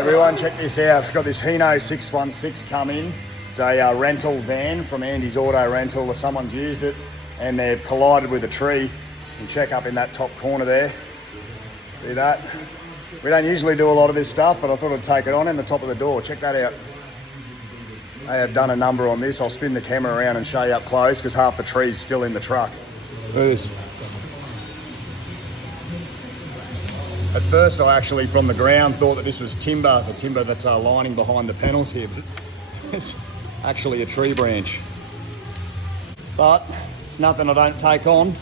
Everyone, check this out. I've got this Hino 616 come in. It's a rental van from Andy's Auto Rental. Someone's used it and they've collided with a tree. You can check up in that top corner there. See that? We don't usually do a lot of this stuff, but I thought I'd take it on in the top of the door. Check that out. They have done a number on this. I'll spin the camera around and show you up close because half the tree's still in the truck. Look at this. At first, I actually, from the ground, thought that this was timber, the timber that's lining behind the panels here, but it's actually a tree branch. But it's nothing I don't take on.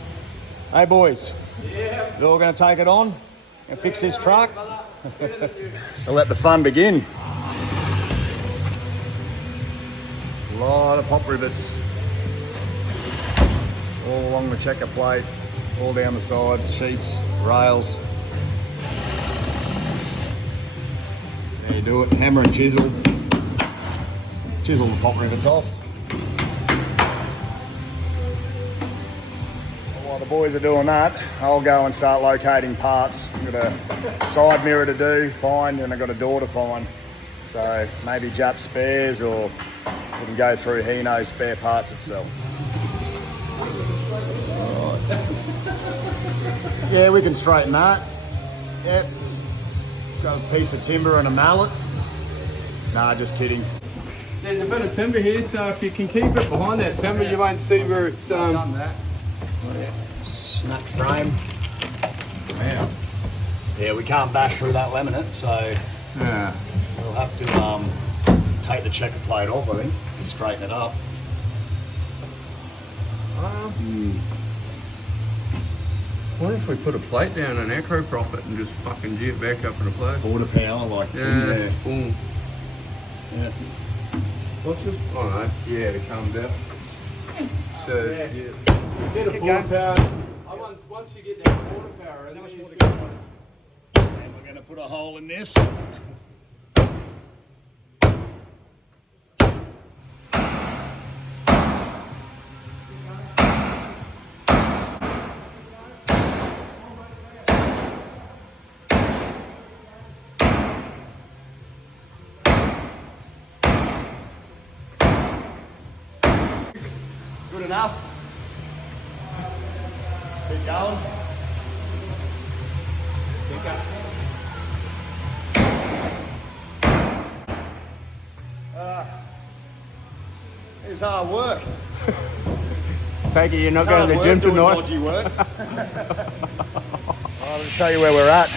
Hey boys, yeah. You're all going to take it on and fix this truck? So let the fun begin. A lot of pop rivets all along the checker plate, all down the sides, the sheets, rails. There you do it, hammer and chisel. Chisel the pop rivets off. While the boys are doing that, I'll go and start locating parts. I've got a side mirror to do, find, and I've got a door to find. So maybe Jap spares, or we can go through Hino's spare parts itself. Right. Yeah, we can straighten that. Yep. Got a piece of timber and a mallet. Nah, just kidding. There's a bit of timber here, so if you can keep it behind that timber, you won't see where it's done that. Snap frame. Wow. Yeah, we can't bash through that laminate, so yeah. We'll have to take the checker plate off, I think, to straighten it up. I wonder if we put a plate down and acro prop it and just fucking G it back up in a plate. Quarter power, like in there. Boom. Yeah. What's it? Oh no. Yeah, it comes out. So yeah. Get a quarter power. Once you get that quarter power, and we're going to put a hole in this. Good enough. Keep going. Keep going. It's hard work. Peggy, you're not going to the gym tonight. Dodgy work. I'll show you where we're at.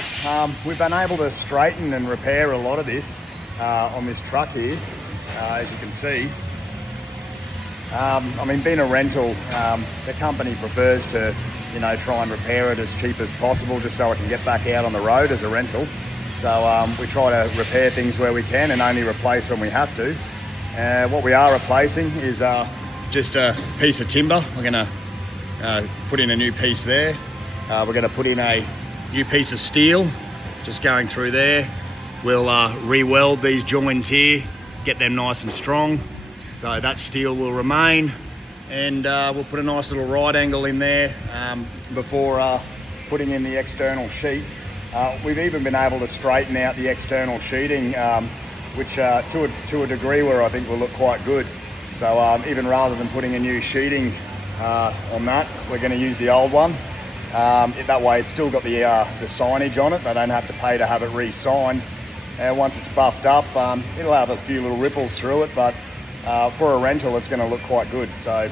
We've been able to straighten and repair a lot of this on this truck here, as you can see. I mean, being a rental, the company prefers to, try and repair it as cheap as possible, just so it can get back out on the road as a rental. So we try to repair things where we can and only replace when we have to. What we are replacing is just a piece of timber. We're going to put in a new piece there. We're going to put in a new piece of steel, just going through there. We'll re-weld these joins here, get them nice and strong. So that steel will remain, and we'll put a nice little right angle in there before putting in the external sheet. We've even been able to straighten out the external sheeting, which to a degree where I think will look quite good. So even rather than putting a new sheeting on that, we're going to use the old one. That way it's still got the signage on it. They don't have to pay to have it re-signed. And once it's buffed up, it'll have a few little ripples through it, but for a rental it's going to look quite good. So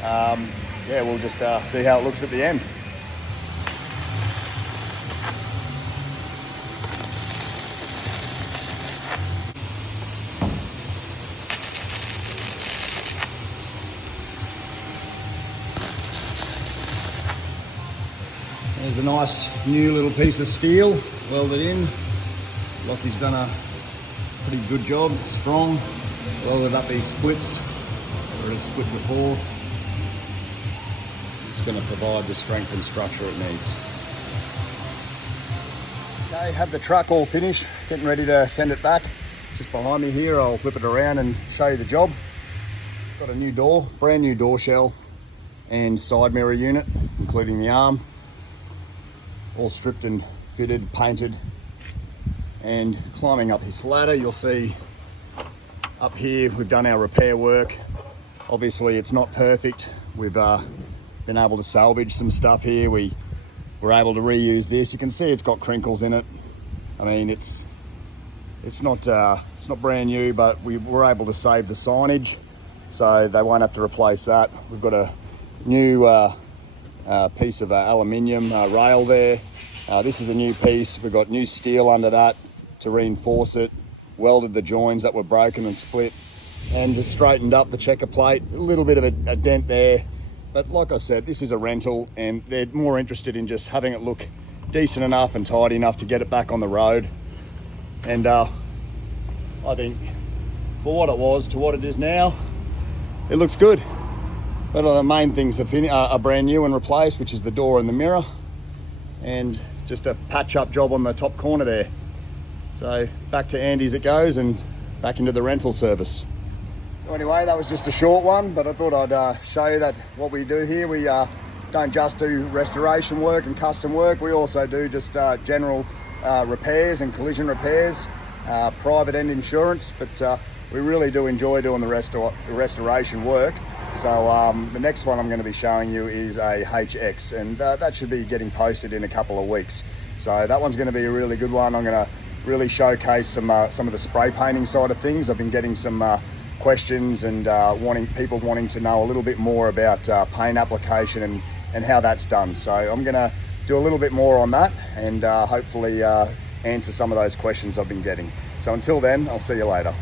yeah, we'll just see how it looks at the end. There's a nice new little piece of steel welded in. Lockie's done a pretty good job. It's strong. Welded up these splits. Already split before. It's going to provide the strength and structure it needs. Okay, have the truck all finished. Getting ready to send it back. Just behind me here, I'll flip it around and show you the job. Got a new door, brand new door shell and side mirror unit, including the arm. All stripped and fitted, painted, And climbing up this ladder, you'll see up here we've done our repair work. Obviously it's not perfect. We've been able to salvage some stuff here. We were able to reuse this. You can see it's got crinkles in it. I mean, it's not brand new, but we were able to save the signage, so they won't have to replace that. We've got a new piece of aluminium rail there. This is a new piece. We've got new steel under that to reinforce it. Welded the joins that were broken and split, and just straightened up the checker plate. A little bit of a dent there, but like I said, this is a rental, and they're more interested in just having it look decent enough and tidy enough to get it back on the road. And I think for what it was to what it is now, it looks good. But the main things are brand new and replaced, which is the door and the mirror, and just a patch-up job on the top corner there. So back to Andy's it goes, and back into the rental service. So anyway, that was just a short one, but I thought I'd show you that what we do here. We don't just do restoration work and custom work. We also do just general repairs and collision repairs, private end insurance, but we really do enjoy doing the restoration work. So the next one I'm going to be showing you is a HX, and that should be getting posted in a couple of weeks. So that one's going to be a really good one. I'm going to really showcase some of the spray painting side of things. I've been getting some questions and people wanting to know a little bit more about paint application and how that's done. So I'm going to do a little bit more on that, and hopefully answer some of those questions I've been getting. So until then, I'll see you later.